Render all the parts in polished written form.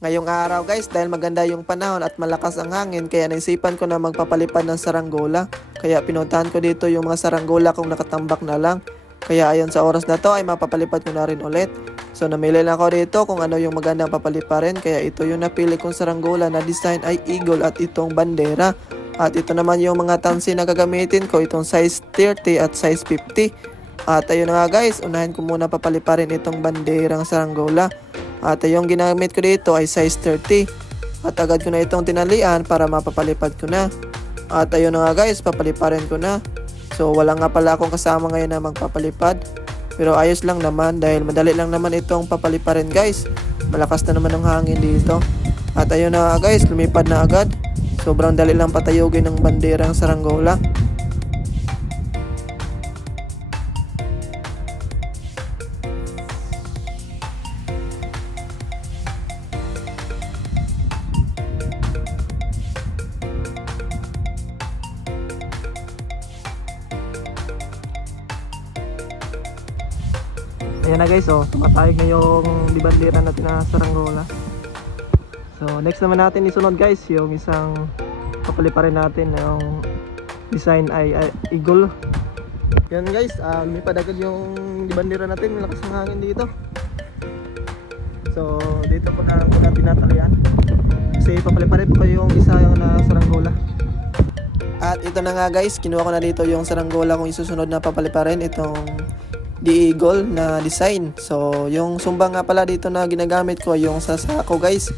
Ngayong araw guys, dahil maganda yung panahon at malakas ang hangin, kaya naisipan ko na magpapalipad ng saranggola. Kaya pinuntahan ko dito yung mga saranggola kung nakatambak na lang. Kaya ayon sa oras na to ay mapapalipad ko na rin ulit. So namili lang ako dito kung ano yung magandang papaliparin. Kaya ito yung napili kong saranggola na design ay eagle at itong bandera. At ito naman yung mga tansi na gagamitin ko, itong size 30 at size 50. At ayun na nga guys, unahin ko muna papaliparin itong banderang saranggola. At yung ginamit ko dito ay size 30. At agad ko na itong tinalian para mapapalipad ko na. At ayun na nga guys, papaliparin ko na. So wala nga pala akong kasama ngayon na magpapalipad. Pero ayos lang naman dahil madali lang naman itong papaliparin guys. Malakas na naman ang hangin dito. At ayun na nga guys, lumipad na agad. Sobrang dali lang patayugin ng banderang saranggola. Ayan na guys, tumatayog na yung bandera natin na saranggola. So next naman natin isunod guys, yung isang papaliparin natin yung design ay eagle. Yan guys, lumipad agad yung bandera natin, malakas ang hangin dito. So dito po na tinatalian kasi papaliparin po kayo yung isa yung na saranggola. At ito na nga guys, kinuha ko na dito yung saranggola kung isusunod na papaliparin, itong The Eagle na design. So yung sumba nga pala dito na ginagamit ko yung sa sako guys.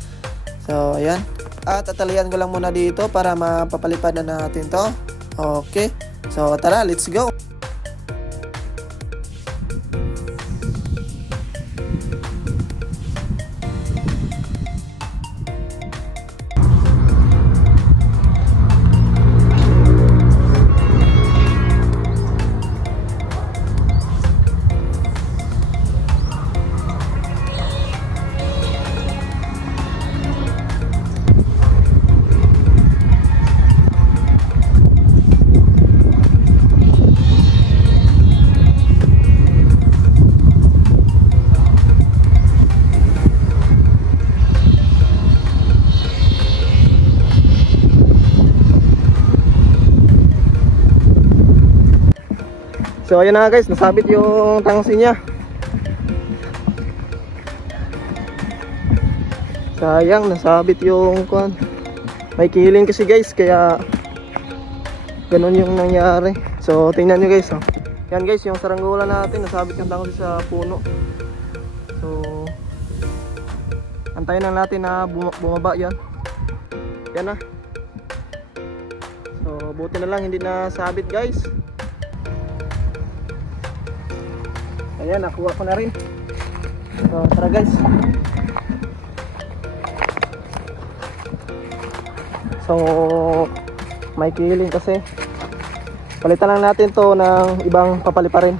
So ayan. At tatalian ko lang muna dito para mapapalipad na natin to. Okay. So tara, let's go. So ayan na guys, nasabit yung tangsi niya. Sayang, nasabit yung kuwan. May kiling kasi guys, kaya ganun yung nangyari. So tingnan nyo guys. Yan guys, yung saranggola natin, nasabit yung tangsi sa puno. So antayin lang natin na bumaba yan. Yan na. So buti na lang hindi nasabit guys. Ayan, nakuha ko na rin. So tara guys. So may kiling kasi. Palitan lang natin to ng ibang papaliparin.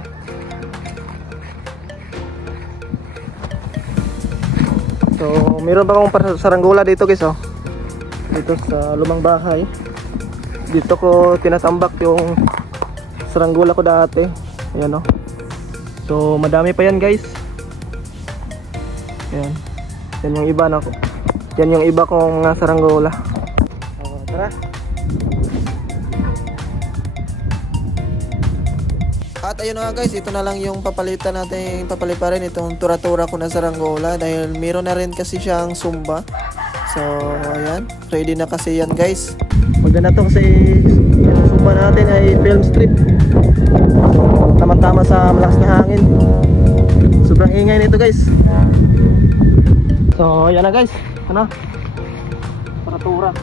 So meron pa akong saranggola dito guys dito sa lumang bahay. Dito ko tinatambak yung saranggola ko dati. Ayan So madami pa yan guys. Ayan. Yan yung iba na. Yan yung iba kong saranggola. So tara. At ayun na guys, ito na lang yung papalitan natin, papaliparin itong tura-tura ko na saranggola dahil meron na rin kasi siyang sumba. So ayan, ready na kasi yan guys. Maganda to kasi yung sumba natin ay film strip. Tama-tama sa malakas na hangin. Sobrang ingay nito guys. So yan na guys. Tura-tura.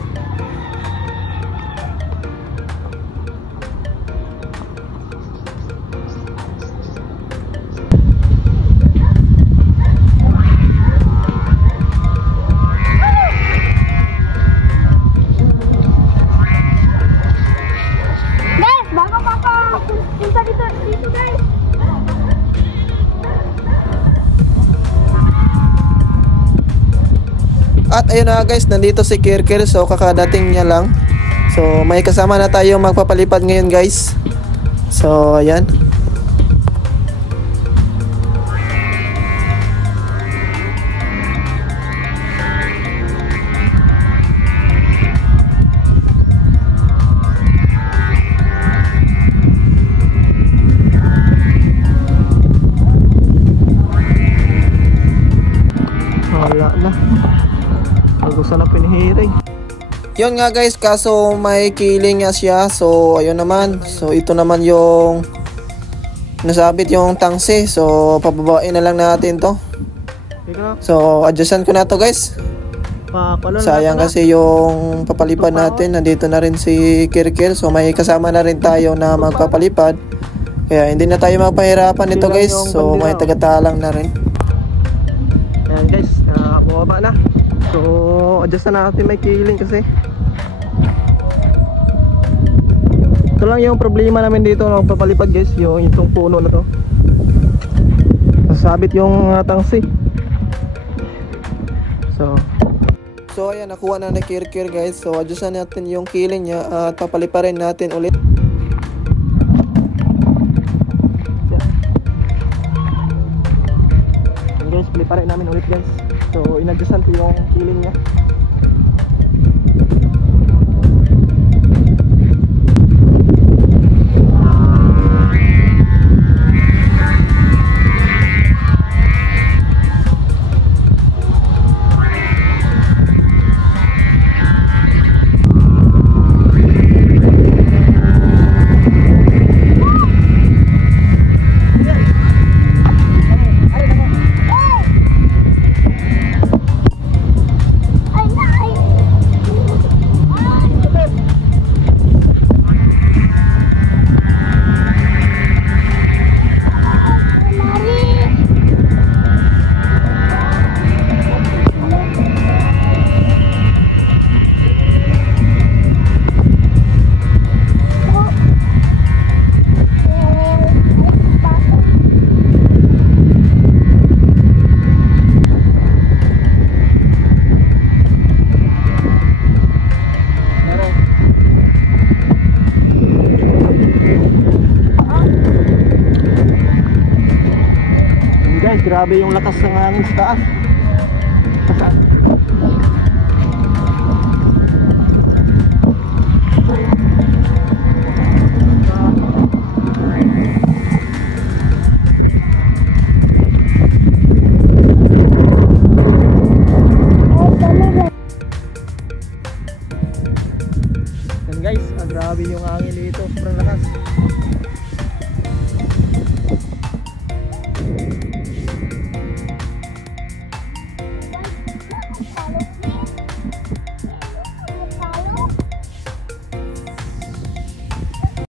At ayun na guys, nandito si Kirkir. So kakadating niya lang. So may kasama na tayo magpapalipad ngayon guys. So ayan. wala na. Bago sana pinihiring. Yun nga guys, kaso may killing nga siya. So ayun naman. So ito naman yung nasabit yung tangsi. So pababain na lang natin to. So adjustan ko na to guys. Sayang kasi yung papalipad natin. Nandito na rin si Kirkir. So may kasama na rin tayo na magpapalipad. Kaya hindi na tayo magpahirapan nito guys. So may tagatalang na rin. Ayan guys, bumaba na. So adjust na natin may killing kasi. Ito lang yung problema namin dito nung papalipad guys. Yung itong puno na to. Nasabit yung tangsi. So ayan, nakuha na ni Kirkir guys. So adjustan natin yung killing niya at papaliparin natin ulit. Ayan guys, paliparin namin ulit guys. So inadjustan ko yung killing niya. Grabe yung lakas ng hangin sa taas. Yan guys, grabe yung hangin dito, sobrang lakas.